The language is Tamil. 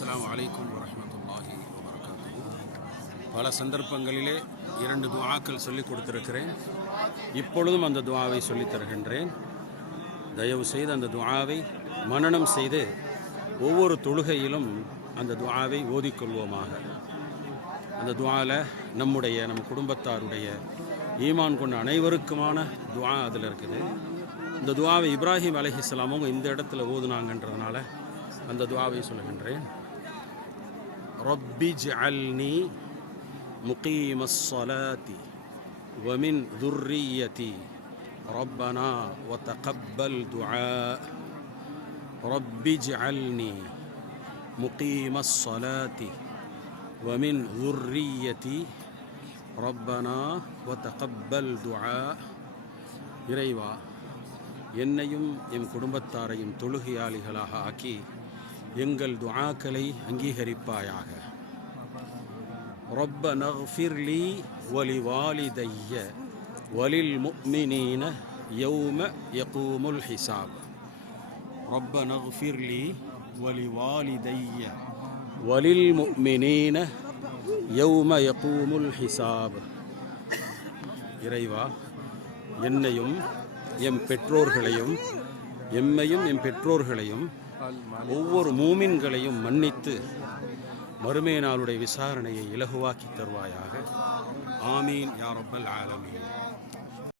அஸ்ஸலாமு அலைக்கும் வரஹ்மத்துல்லாஹி வபரகாத்துஹு. பல சந்தர்ப்பங்களிலே 2 துஆக்கள் சொல்லிக் கொடுத்திருக்கிறேன். இப்பொழுதும் அந்த துஆவை சொல்லித் தருகின்றேன். தயவு செய்து அந்த துஆவை மனனம் செய்து ஒவ்வொரு தொழுகையிலும் அந்த துஆவை ஓதிக்கொள்வோமாக. அந்த துஆல நம் குடும்பத்தாருடைய ஈமான் கொண்ட அனைவருக்குமான துஆ அதில் இருக்குது. இந்த துஆவை இப்ராஹிம் அலைஹிஸ்ஸலாமும் இந்த இடத்துல ஓதுனாங்கன்றதுனால அந்த துஆவை சொல்லுகின்றேன். ரப்பி ஜஅல்னி முகீமஸ் ஸலாத்தி வ மின் ذُرِّيَّتِي ரப்பனா வ தகப்பல் துஆ. ரப்பி ஜஅல்னி முகீமஸ் ஸலாத்தி வ மின் ذُرِّيَّتِي ரப்பனா வ தகப்பல் துஆ. இறைவா, என்னையும் என் குடும்பத்தாரையும் தொழுகையாளிகளாக ஆக்கி எங்கள் துஆக்களை அங்கீகரிப்பாயாக. ரப்பனா இக்ஃபிர் லீ வலி வாலிதைய வலில் முஃமினீன யௌம யகூமுல் ஹிசாப். ரப்பனா இக்ஃபிர் லீ வலி வாலிதைய வலில் முஃமினீன யௌம யகூமுல் ஹிசாப். இறைவா, என்னையும் எம் பெற்றோர்களையும் எம்மையும் எம் பெற்றோர்களையும் ஒவ்வொரு மூமின்களையும் மன்னித்து மறுமை நாளுடைய விசாரணையை இலகுவாக்கி தருவாயாக. ஆமீன் யா ரப்பல் ஆலமீன்.